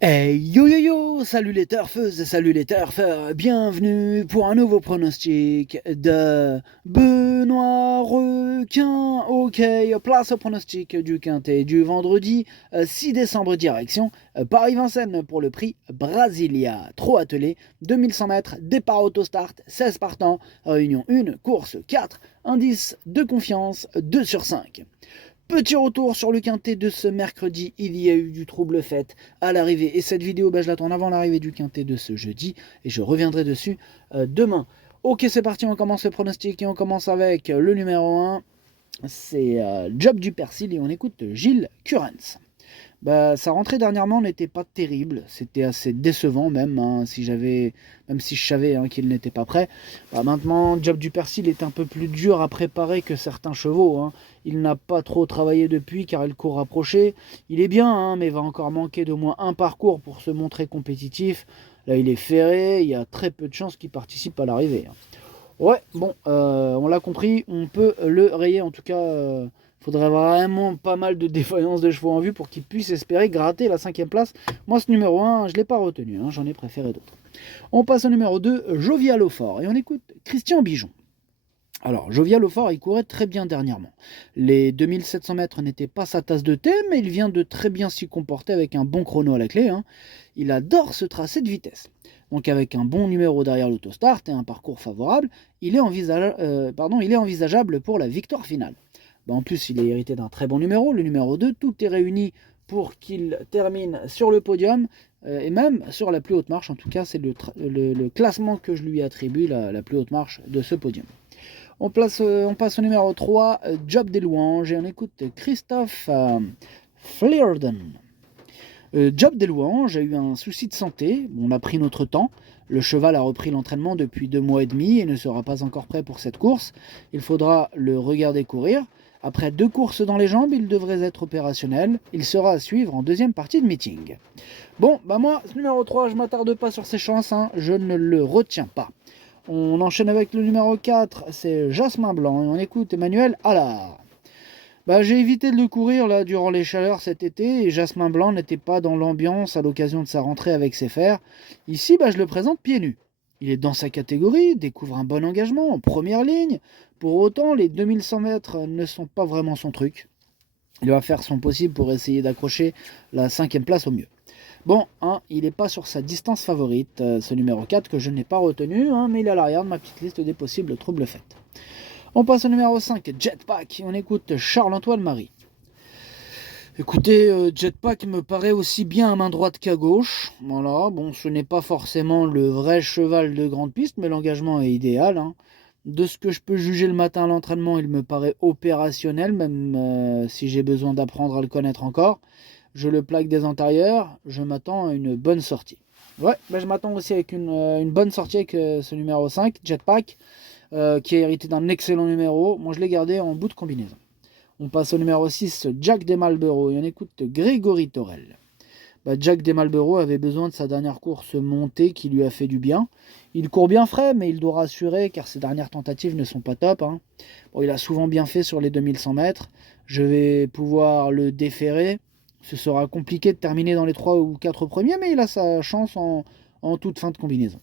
Hey yo yo yo, salut les turfeuses et salut les turfeurs, bienvenue pour un nouveau pronostic de Benoît Requin. Ok, place au pronostic du quintet du vendredi 6 décembre direction Paris-Vincennes pour le prix Brasilia. Trop attelé, 2100 mètres, départ autostart, 16 partants, réunion 1, course 4, indice de confiance 2 sur 5. Petit retour sur le quintet de ce mercredi, il y a eu du trouble fait à l'arrivée et cette vidéo je la tourne avant l'arrivée du quintet de ce jeudi et je reviendrai dessus demain. Ok, c'est parti, on commence le pronostic et on commence avec le numéro 1, c'est Job du Persil et on écoute Gilles Currens. Sa rentrée dernièrement n'était pas terrible, c'était assez décevant même, même si je savais qu'il n'était pas prêt. Maintenant, Job du Persil est un peu plus dur à préparer que certains chevaux. Il n'a pas trop travaillé depuis car il court rapproché. Il est bien, mais va encore manquer d'au moins un parcours pour se montrer compétitif. Là, il est ferré, il y a très peu de chances qu'il participe à l'arrivée. Ouais, bon, on l'a compris, on peut le rayer. En tout cas, faudrait vraiment pas mal de défaillances de chevaux en vue pour qu'il puisse espérer gratter la 5e place. Moi, ce numéro 1, je ne l'ai pas retenu, j'en ai préféré d'autres. On passe au numéro 2, Jovial au fort, et on écoute Christian Bijon. Alors, Jovial au fort, il courait très bien dernièrement. Les 2700 mètres n'étaient pas sa tasse de thé, mais il vient de très bien s'y comporter avec un bon chrono à la clé. Il adore ce tracé de vitesse. Donc avec un bon numéro derrière l'autostart et un parcours favorable, il est envisageable pour la victoire finale. En plus, il est hérité d'un très bon numéro, le numéro 2. Tout est réuni pour qu'il termine sur le podium et même sur la plus haute marche. En tout cas, c'est le classement que je lui attribue, la plus haute marche de ce podium. On passe au numéro 3, Job des louanges, et on écoute Christophe Flearden. Job des louanges a eu un souci de santé, on a pris notre temps. Le cheval a repris l'entraînement depuis 2 mois et demi et ne sera pas encore prêt pour cette course. Il faudra le regarder courir. Après 2 courses dans les jambes, il devrait être opérationnel. Il sera à suivre en deuxième partie de meeting. Bon, moi, ce numéro 3, je ne m'attarde pas sur ses chances, je ne le retiens pas. On enchaîne avec le numéro 4, c'est Jasmin Blanc, et on écoute Emmanuel Allard. J'ai évité de le courir là durant les chaleurs cet été et Jasmin Blanc n'était pas dans l'ambiance à l'occasion de sa rentrée avec ses fers. Ici, je le présente pieds nus. Il est dans sa catégorie, découvre un bon engagement en première ligne. Pour autant, les 2100 mètres ne sont pas vraiment son truc. Il va faire son possible pour essayer d'accrocher la 5e place au mieux. Bon, il n'est pas sur sa distance favorite, ce numéro 4 que je n'ai pas retenu, mais il est à l'arrière de ma petite liste des possibles troubles faits. On passe au numéro 5, Jetpack, et on écoute Charles-Antoine Marie. Écoutez, Jetpack me paraît aussi bien à main droite qu'à gauche. Voilà, bon, ce n'est pas forcément le vrai cheval de grande piste, mais l'engagement est idéal. De ce que je peux juger le matin à l'entraînement, il me paraît opérationnel, même si j'ai besoin d'apprendre à le connaître encore. Je le plaque des antérieurs, je m'attends à une bonne sortie. Ouais, je m'attends aussi avec une bonne sortie avec ce numéro 5, Jetpack, qui est hérité d'un excellent numéro. Moi, je l'ai gardé en bout de combinaison. On passe au numéro 6, Jack des Malboro, et on écoute Grégory Torel. Jack des Malboro avait besoin de sa dernière course montée qui lui a fait du bien. Il court bien frais, mais il doit rassurer car ses dernières tentatives ne sont pas top. Bon, il a souvent bien fait sur les 2100 mètres. Je vais pouvoir le déférer. Ce sera compliqué de terminer dans les 3 ou 4 premiers, mais il a sa chance en toute fin de combinaison.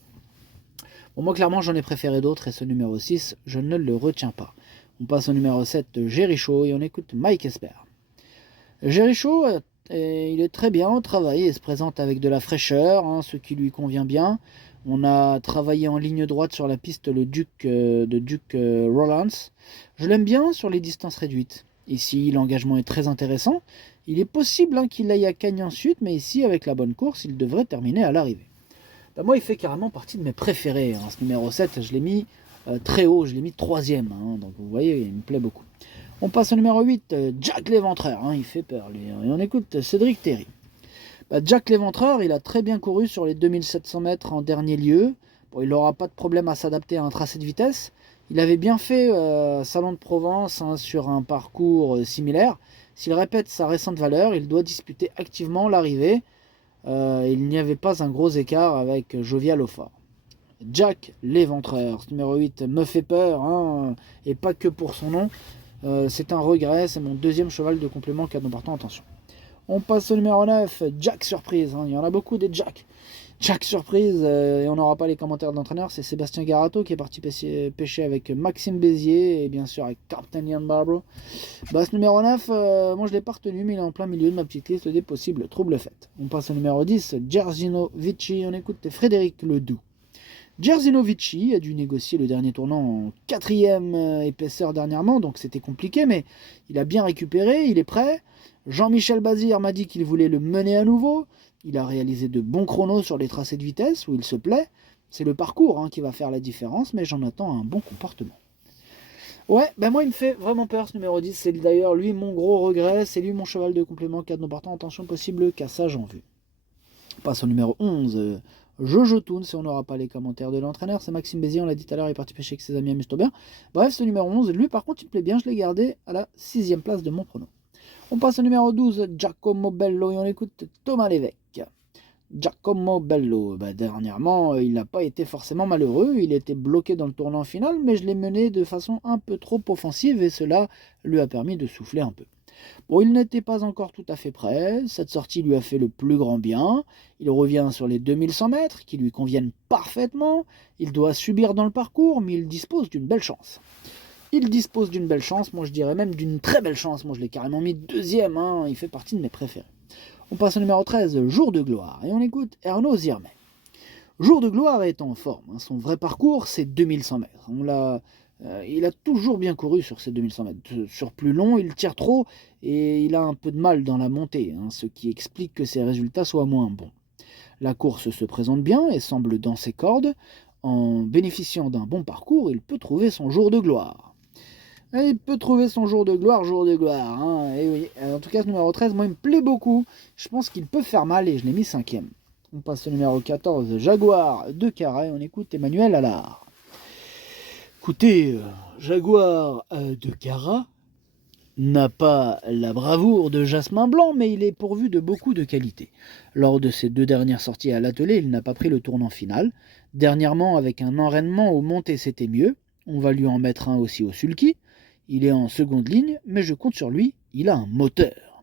Bon, moi, clairement, j'en ai préféré d'autres et ce numéro 6, je ne le retiens pas. On passe au numéro 7, Jericho, et on écoute Mike Esper. Jericho, il est très bien au travail et se présente avec de la fraîcheur, ce qui lui convient bien. On a travaillé en ligne droite sur la piste le Duke Rollins. Je l'aime bien sur les distances réduites. Ici, l'engagement est très intéressant. Il est possible qu'il aille à Cagnes ensuite, mais ici, avec la bonne course, il devrait terminer à l'arrivée. Moi, il fait carrément partie de mes préférés. Ce numéro 7, je l'ai mis très haut, je l'ai mis 3e. Donc vous voyez, il me plaît beaucoup. On passe au numéro 8, Jack l'Éventreur. Il fait peur, lui. Et on écoute Cédric Terry. Jack l'Éventreur, il a très bien couru sur les 2700 mètres en dernier lieu. Bon, il n'aura pas de problème à s'adapter à un tracé de vitesse. Il avait bien fait Salon de Provence sur un parcours similaire. S'il répète sa récente valeur, il doit disputer activement l'arrivée. Il n'y avait pas un gros écart avec Jovial au fort. Jack l'Éventreur, ce numéro 8 me fait peur, et pas que pour son nom. C'est un regret, c'est mon 2e cheval de complément cadeau partant, attention. On passe au numéro 9, Jack Surprise. Il y en a beaucoup des Jack. Jack Surprise, et on n'aura pas les commentaires de l'entraîneur, c'est Sébastien Garato qui est parti pêcher avec Maxime Bézier et bien sûr avec Captain Ian Barbaro. Ce numéro 9, moi je l'ai pas retenu, mais il est en plein milieu de ma petite liste des possibles troubles faits. On passe au numéro 10, Jerzino Vici, on écoute Frédéric Ledoux. Jerzino Vici a dû négocier le dernier tournant en 4e épaisseur dernièrement, donc c'était compliqué, mais il a bien récupéré, il est prêt. Jean-Michel Bazir m'a dit qu'il voulait le mener à nouveau. Il a réalisé de bons chronos sur les tracés de vitesse où il se plaît. C'est le parcours qui va faire la différence, mais j'en attends un bon comportement. Ouais, moi il me fait vraiment peur ce numéro 10. C'est d'ailleurs lui mon gros regret. C'est lui mon cheval de complément cadenas portant. Attention, possible cassage en vue. On passe au numéro 11. Jojo Toon, si on n'aura pas les commentaires de l'entraîneur. C'est Maxime Bézier, on l'a dit tout à l'heure, il est parti pêcher avec ses amis à Musto-Bien. Bref, ce numéro 11, lui par contre il me plaît bien. Je l'ai gardé à la 6e place de mon prono. On passe au numéro 12, Giacomo Bello, et on écoute Thomas Lévesque. Giacomo Bello, dernièrement, il n'a pas été forcément malheureux, il était bloqué dans le tournant final, mais je l'ai mené de façon un peu trop offensive, et cela lui a permis de souffler un peu. Bon, il n'était pas encore tout à fait prêt, cette sortie lui a fait le plus grand bien, il revient sur les 2100 mètres, qui lui conviennent parfaitement, il doit subir dans le parcours, mais il dispose d'une belle chance. Il dispose d'une belle chance, moi je dirais même d'une très belle chance, moi je l'ai carrément mis 2e, il fait partie de mes préférés. On passe au numéro 13, Jour de gloire, et on écoute Ernaud Zirmet. Jour de gloire est en forme, son vrai parcours c'est 2100 mètres. Il a toujours bien couru sur ces 2100 mètres. Sur plus long, il tire trop et il a un peu de mal dans la montée, ce qui explique que ses résultats soient moins bons. La course se présente bien et semble dans ses cordes. En bénéficiant d'un bon parcours, il peut trouver son jour de gloire. Il peut trouver son jour de gloire. Et oui. En tout cas, ce numéro 13, moi, il me plaît beaucoup. Je pense qu'il peut faire mal et je l'ai mis 5e. On passe au numéro 14, Jaguar de Carré. On écoute Emmanuel Allard. Écoutez, Jaguar de Cara n'a pas la bravoure de Jasmin Blanc, mais il est pourvu de beaucoup de qualités. Lors de ses 2 dernières sorties à l'atelier, il n'a pas pris le tournant final. Dernièrement, avec un enraînement aux montées, c'était mieux. On va lui en mettre un aussi au sulky. Il est en seconde ligne, mais je compte sur lui, il a un moteur.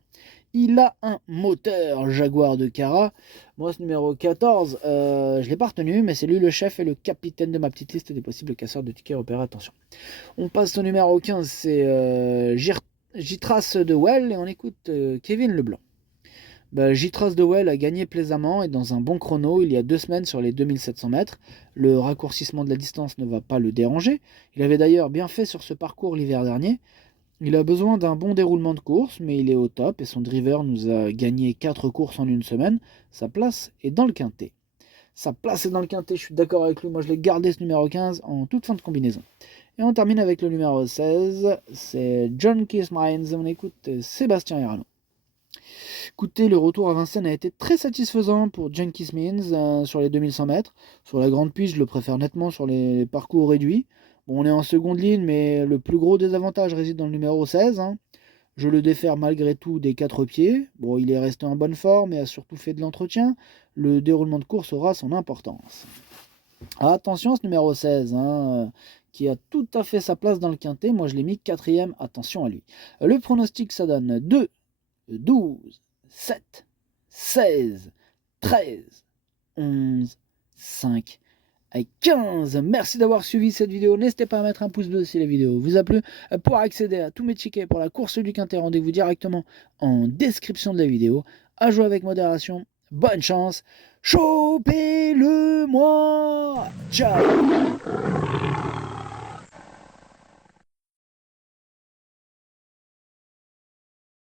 Il a un moteur, Jaguar de Cara. Moi, ce numéro 14, je ne l'ai pas retenu, mais c'est lui le chef et le capitaine de ma petite liste des possibles casseurs de tickets repérés. Attention. On passe au numéro 15, c'est Jitras de Well, et on écoute Kevin Leblanc. Jitras de Well a gagné plaisamment et dans un bon chrono il y a 2 semaines sur les 2700 mètres. Le raccourcissement de la distance ne va pas le déranger. Il avait d'ailleurs bien fait sur ce parcours l'hiver dernier. Il a besoin d'un bon déroulement de course, mais il est au top et son driver nous a gagné 4 courses en une semaine. Sa place est dans le quintet. Je suis d'accord avec lui. Moi je l'ai gardé ce numéro 15 en toute fin de combinaison. Et on termine avec le numéro 16, c'est John Kiss Mines. On écoute Sébastien Erano. Écoutez, le retour à Vincennes a été très satisfaisant pour Jenkins Means sur les 2100 mètres. Sur la grande piste, je le préfère nettement sur les parcours réduits. Bon, on est en seconde ligne, mais le plus gros désavantage réside dans le numéro 16. Je le défère malgré tout des 4 pieds. Bon, il est resté en bonne forme et a surtout fait de l'entretien. Le déroulement de course aura son importance. Attention, ce numéro 16, qui a tout à fait sa place dans le quintet. Moi, je l'ai mis 4e. Attention à lui. Le pronostic, ça donne 2, 12, 7, 16, 13, 11, 5 et 15. Merci d'avoir suivi cette vidéo. N'hésitez pas à mettre un pouce bleu si la vidéo vous a plu. Pour accéder à tous mes tickets pour la course du quintet, rendez-vous directement en description de la vidéo. À jouer avec modération. Bonne chance. Chopez-le-moi. Ciao.